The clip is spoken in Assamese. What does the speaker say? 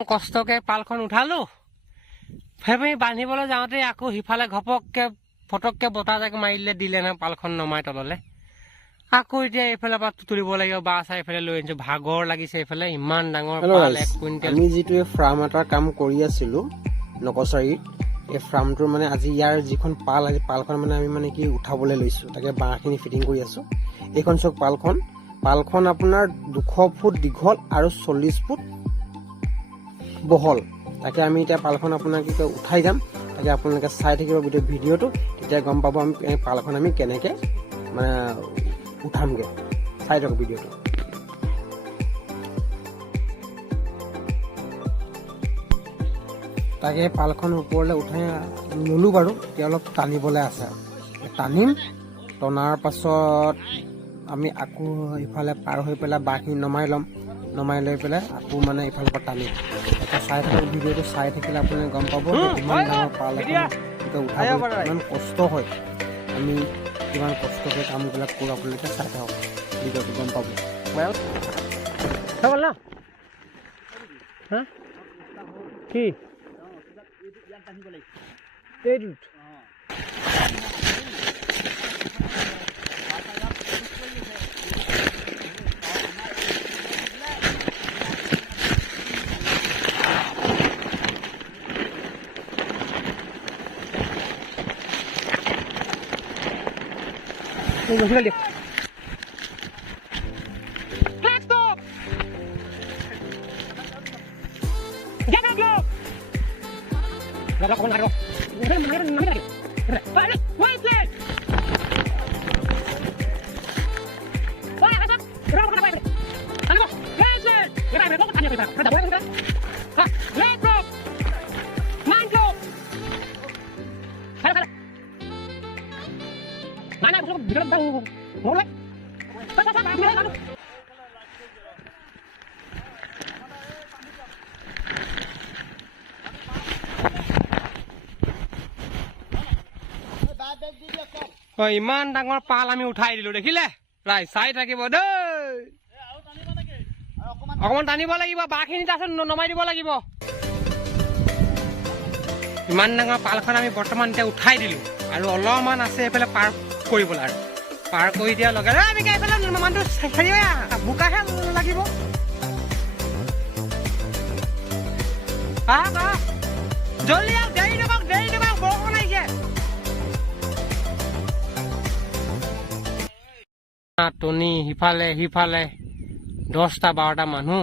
কষ্টকে পালখন উঠালো ফেমি বান্ধিবলৈ যাওঁতে আকৌ সিফালে ঘপককে ফটককে বতাহ জাক মাৰিলে দিলে না পালখন নমাই তললে আকৌ এতিয়া এইফালে পৰা তুলিব লাগিব বা চাই এইফালে লৈ আনিছো ভাগৰ লাগিছে এইফালে ইমান ডাঙৰ পাল 1 কুইণ্টেল আমি যিটো ফাৰ্ম এটাৰ কাম কৰি আছিলো নকচাৰীত এই ফাৰ্মটোৰ মানে আজি ইয়াৰ যিখন পাল আজি পালখন মানে আমি মানে কি উঠাবলৈ লৈছো তাকে বাঁহখিনি ফিটিং কৰি আছো এইখন চক পালখন আপোনাৰ 200 ফুট দীঘল আৰু 40 ফুট বহল তাকে আমি এতিয়া পালখন আপোনাক কি উঠাই যাম তাকে আপোনালোকে চাই থাকিব গোটেই ভিডিঅ'টো তেতিয়া গম পাব আমি পালখন আমি কেনেকে মানে উঠামগে চাই থাকক ভিডিঅ'টো তাকে পালখন ওপৰলৈ উঠাই ললো বাৰু এতিয়া অলপ টানিবলৈ আছে টানিম টনাৰ পাছত আমি আকৌ ইফালে পাৰ হৈ পেলাই বাঁহখিনি নমাই লৈ পেলাই আকৌ মানে ইফালৰ পৰা টানিম এতিয়া চাই থাকক ভিডিঅ'টো চাই থাকিলে আপুনি গম পাব ইমান ডাঙৰ পাল এখন উঠাব ইমান কষ্ট হয় আমি কিমান কষ্টকৈ কামবিলাক কৰোঁ আপোনালোকে চাই থাকক ভিডিঅ'টো গম পাব কি ইমান ডাঙৰ পাল আমি উঠাই দিলো দেখিলে ৰাইজ চাই থাকিব দেই অকমান টানিব লাগিব বাঁহখিনি তাৰপিছত নমাই দিব লাগিব ইমান ডাঙৰ পালখন আমি বৰ্তমান এতিয়া উঠাই দিলো আৰু অলপমান আছে এইফালে পাৰ কৰিবলৈ আৰু পাৰ কৰি দিয়াৰ লগে লগে আমি এইফালে মানুহটো বোকাহে লাগিব জলদি দেৰি নকৰক বৰষুণ আহিছে টনি সিফালে 10টা 12টা মানুহ